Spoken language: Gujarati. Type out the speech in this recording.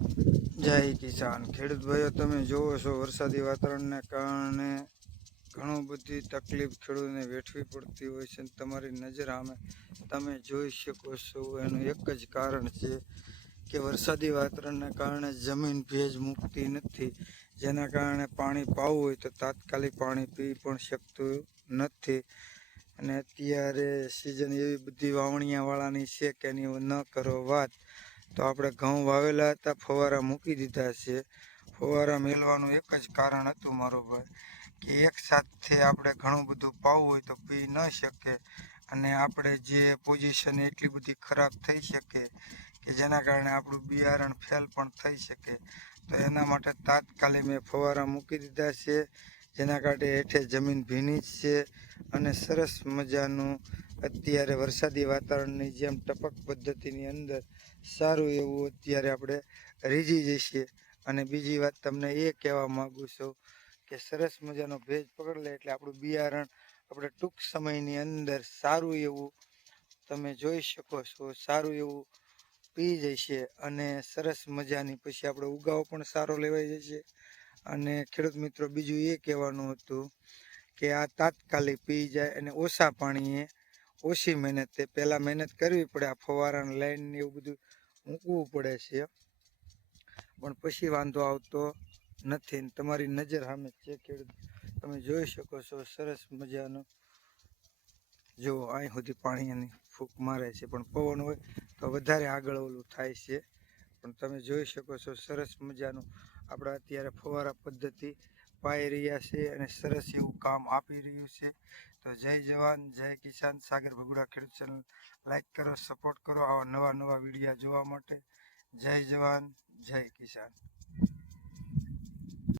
જય કિસાન. ખેડૂત ભાઈઓ, તમે જોવો છો વરસાદી વાતાવરણને કારણે ઘણું બધી તકલીફ ખેડૂતને વેઠવી પડતી હોય છે. તમારી નજર સામે તમે જોઈ શકો છો. એનું એક જ કારણ છે કે વરસાદી વાતાવરણને કારણે જમીન ભેજ મૂકતી નથી, જેના કારણે પાણી પાવું હોય તો તાત્કાલિક પાણી પી પણ શકતું નથી. અને અત્યારે સિઝન એવી બધી વાવણીયાવાળાની છે કે એની ન કરો વાત. તો આપણે ઘઉં વાવેલા હતા, ફવારા મૂકી દીધા છે. ફવારા મેળવાનું એક જ કારણ હતું મારો ભાઈ, કે એક સાથે આપણે ઘણું બધું પાવું હોય તો પી ન શકે, અને આપણે જે પોઝિશન એટલી બધી ખરાબ થઈ શકે કે જેના કારણે આપણું બિયારણ ફેલ પણ થઈ શકે. તો એના માટે તાત્કાલિક મેં ફવારા મૂકી દીધા છે, જેના કારણે હેઠે જમીન ભીની જ છે. અને સરસ મજાનું અત્યારે વરસાદી વાતાવરણની જેમ ટપક પદ્ધતિની અંદર સારું એવું અત્યારે આપણે રીઝી જઈએ. અને બીજી વાત તમને એ કહેવા માગું છું કે સરસ મજાનો ભેજ પકડી લે એટલે આપણું બિયારણ આપણે ટૂંક સમયની અંદર સારું એવું તમે જોઈ શકો છો, સારું એવું પી જશે. અને સરસ મજાની પછી આપણો ઉગાવ પણ સારો લેવાઈ જશે. અને ખેડૂત મિત્રો, બીજું એ કહેવાનું હતું કે આ તાત્કાલિક પી જાય અને ઓછા પાણીએ ઓછી મહેનતે, પહેલાં મહેનત કરવી પડે, આ ફવારાને લાઈનને એવું બધું મૂકવું પડે છે, પણ પછી વાંધો આવતો નથી. તમારી નજર સામે છે ખેડૂત, તમે જોઈ શકો છો સરસ મજાનું. જો અહીં સુધી પાણીની ફૂંક મારે છે, પણ પવન હોય તો વધારે આગળ ઓલું થાય છે. પણ તમે જોઈ શકો છો સરસ મજાનું આપણે અત્યારે ફવારા પદ્ધતિ પાઈ રહ્યા છે અને સરસ એવું કામ આપી રહ્યું છે. તો જય જવાન, જય કિસાન. સાગર ભગુડા ખેડૂત ચેનલ લાઈક કરો, સપોર્ટ કરો આવા નવા નવા વિડીયા જોવા માટે. જય જવાન, જય કિસાન.